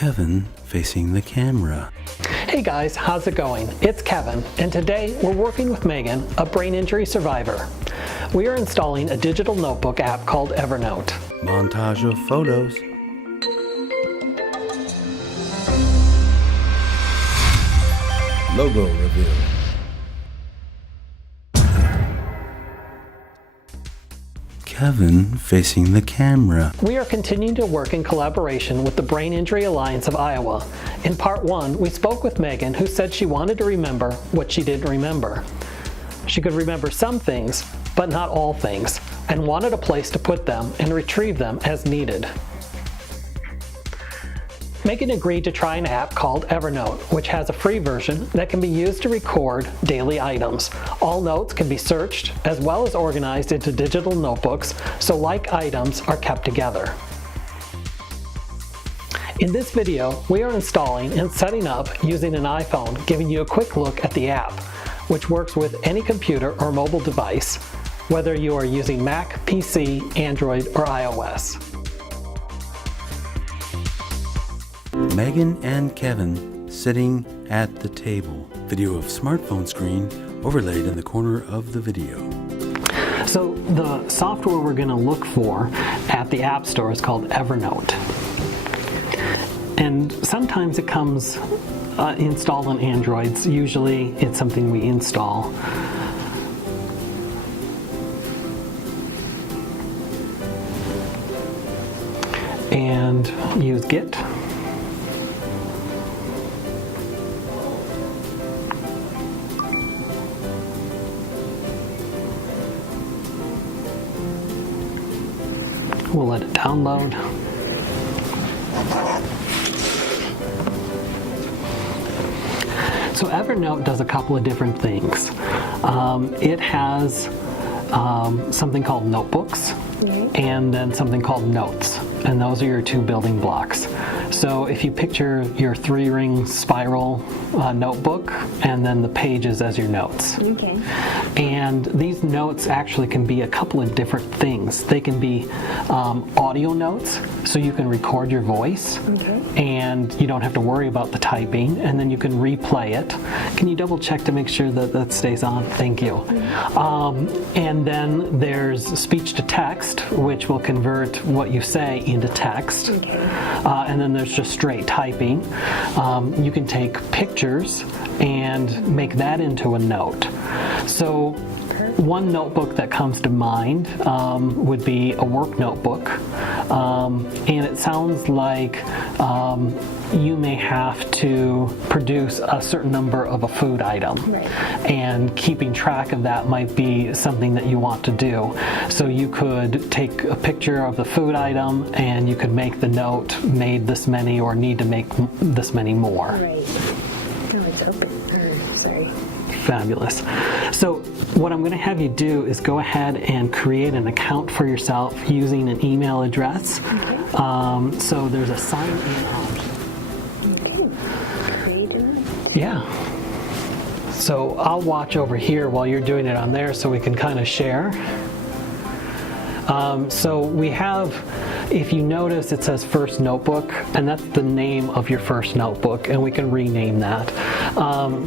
Kevin facing the camera. Hey guys, how's it going? It's Kevin, and today we're working with Megan, a brain injury survivor. We are installing a digital notebook app called Evernote. Montage of photos. Logo reveal. Kevin facing the camera. We are continuing to work in collaboration with the Brain Injury Alliance of Iowa. In part 1, we spoke with Megan, who said she wanted to remember what she didn't remember. She could remember some things, but not all things, and wanted a place to put them and retrieve them as needed. Megan agreed to try an app called Evernote, which has a free version that can be used to record daily items. All notes can be searched as well as organized into digital notebooks, so like items are kept together. In this video, we are installing and setting up using an iPhone, giving you a quick look at the app, which works with any computer or mobile device, whether you are using Mac, PC, Android, or iOS. Megan and Kevin sitting at the table. Video of smartphone screen overlaid in the corner of the video. So the software we're going to look for at the App Store is called Evernote. And sometimes it comes installed on Androids. Usually it's something we install. And use Git. We'll let it download. So Evernote does a couple of different things. It has something called notebooks and then something called notes, and those are your two building blocks. So if you picture your 3-ring spiral notebook and then the pages as your notes. Okay. And these notes actually can be a couple of different things. They can be audio notes, so you can record your voice, and you don't have to worry about the typing, and then you can replay it. Can you double check to make sure that that stays on? Thank you. And then there's speech to text, which will convert what you say into text. And then there's just straight typing. You can take pictures and make that into a note. So one notebook that comes to mind would be a work notebook. And it sounds like you may have to produce a certain number of a food item. And keeping track of that might be something that you want to do. So you could take a picture of the food item and you could make the note, made this many or need to make this many more. Right. Oh, it's open. Sorry. Fabulous. So what I'm going to have you do is go ahead and create an account for yourself using an email address. So there's a sign in option. Create an account. Yeah. So I'll watch over here while you're doing it on there so we can kind of share. So we have, if you notice, it says first notebook, and that's the name of your first notebook, and we can rename that.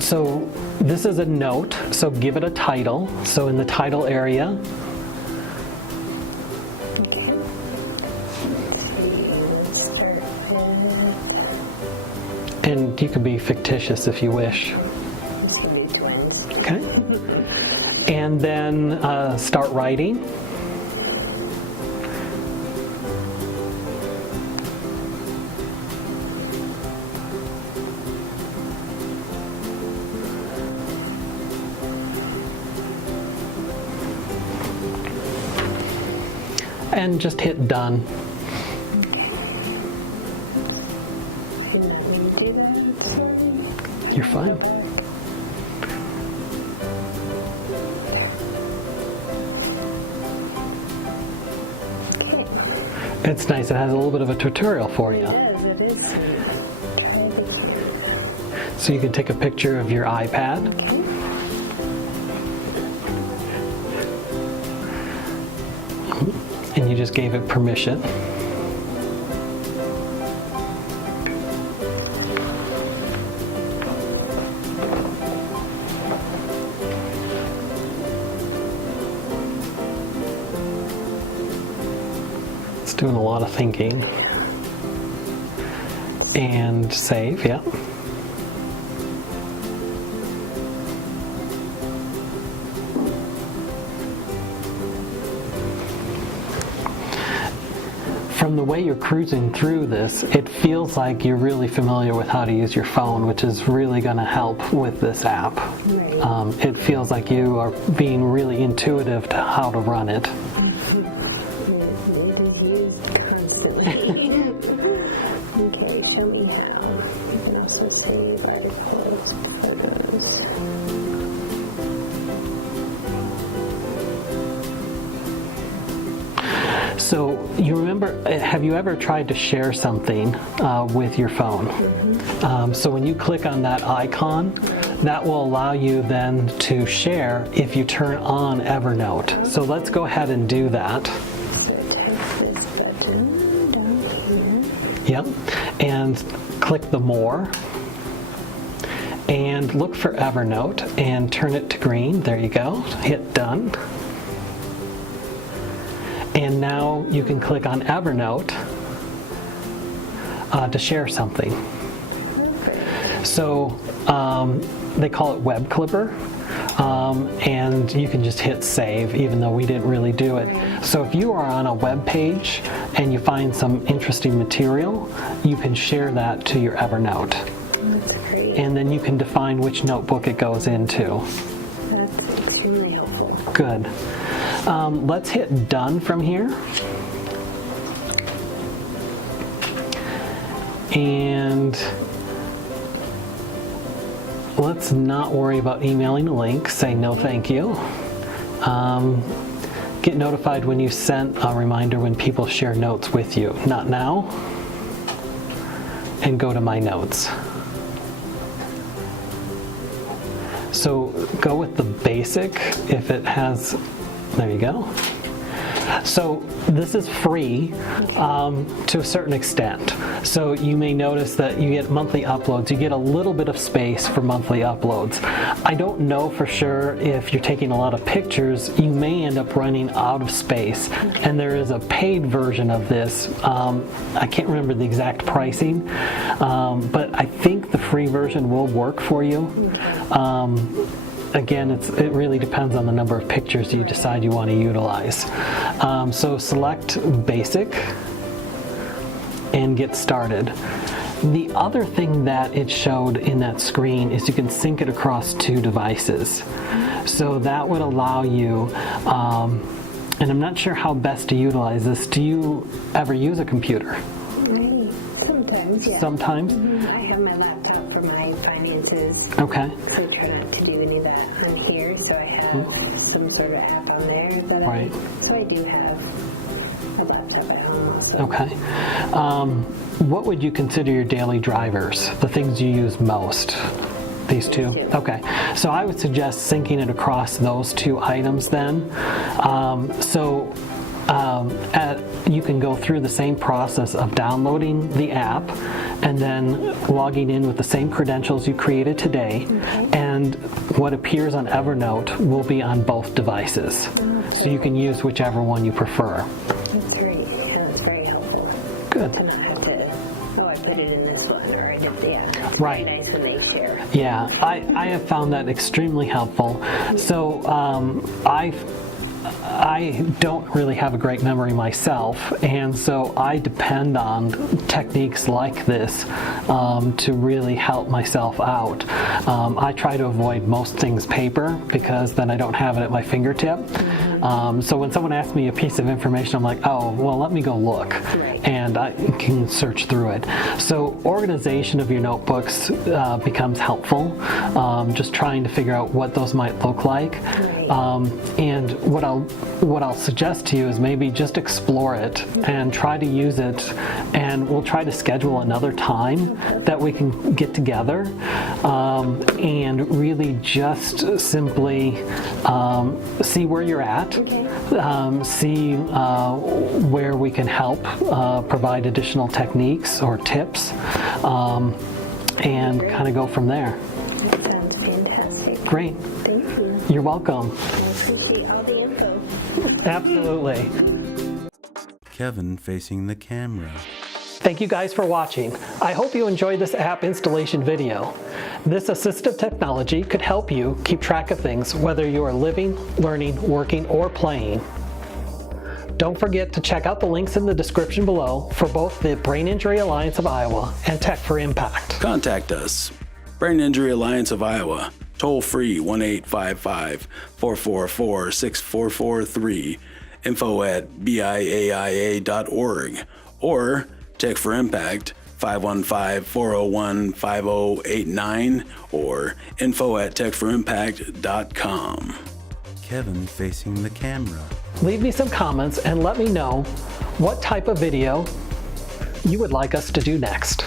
So this is a note, so give it a title. So in the title area, and you can be fictitious if you wish. Okay. And then start writing. And just hit done. You're fine. It's nice. It has a little bit of a tutorial for you. It is. So you can take a picture of your iPad. And you just gave it permission. Doing a lot of thinking. And save, yeah. From the way you're cruising through this, it feels like you're really familiar with how to use your phone, which is really going to help with this app. Right. It feels like you are being really intuitive to how to run it. It is used constantly. Okay, show me how. You can also save your articles, photos. So you remember, have you ever tried to share something with your phone? So when you click on that icon, that will allow you then to share if you turn on Evernote. So let's go ahead and do that. So tap this button down here. Yep. And click the More. And look for Evernote and turn it to green. There you go. Hit Done. And now you can click on Evernote to share something. So they call it Web Clipper, and you can just hit save even though we didn't really do it. So if you are on a web page and you find some interesting material, you can share that to your Evernote. That's great. And then you can define which notebook it goes into. That's extremely helpful. Good. Let's hit done from here. And let's not worry about emailing a link. Say no thank you. Get notified when you sent a reminder when people share notes with you. Not now. And go to My Notes. So go with the basic if it has. There you go. So this is free to a certain extent. So you may notice that you get monthly uploads. You get a little bit of space for monthly uploads. I don't know for sure if you're taking a lot of pictures, you may end up running out of space. And there is a paid version of this. I can't remember the exact pricing, but I think the free version will work for you. Again, it really depends on the number of pictures you decide you want to utilize. So select Basic and get started. The other thing that it showed in that screen is you can sync it across 2 devices. So that would allow you, and I'm not sure how best to utilize this. Do you ever use a computer? Right. Sometimes, yeah. Sometimes? I have my laptop for my finances. Okay. So I try not to do any of that on here, so I have some sort of app on there. But Right. So I do have a laptop at home also. Okay. What would you consider your daily drivers, the things you use most? These two? Two. Okay. So I would suggest syncing it across those 2 items then. You can go through the same process of downloading the app and then logging in with the same credentials you created today, and what appears on Evernote will be on both devices. So you can use whichever one you prefer. That's great. Yeah, that's very helpful. Good. To not have to, I put it in this one, or I did, yeah. It's Right. very nice when they share. Yeah, I have found that extremely helpful. So I don't really have a great memory myself, and so I depend on techniques like this to really help myself out. I try to avoid most things paper because then I don't have it at my fingertip. So when someone asks me a piece of information, I'm like, oh, well, let me go look, and I can search through it. So organization of your notebooks becomes helpful, just trying to figure out what those might look like. And what I'll suggest to you is maybe just explore it and try to use it, and we'll try to schedule another time that we can get together and really just simply see where you're at, see where we can help provide additional techniques or tips, and kind of go from there. That sounds fantastic. Great. Thank you. You're welcome. I appreciate all the info. Absolutely. Kevin facing the camera. Thank you guys for watching. I hope you enjoyed this app installation video. This assistive technology could help you keep track of things whether you are living, learning, working, or playing. Don't forget to check out the links in the description below for both the Brain Injury Alliance of Iowa and Tech4Impact. Contact us. Brain Injury Alliance of Iowa. Toll free 1-855-444-6443. info@biaia.org. Or Tech4Impact 515-401-5089 or info@tech4impact.com. Kevin facing the camera. Leave me some comments and let me know what type of video you would like us to do next.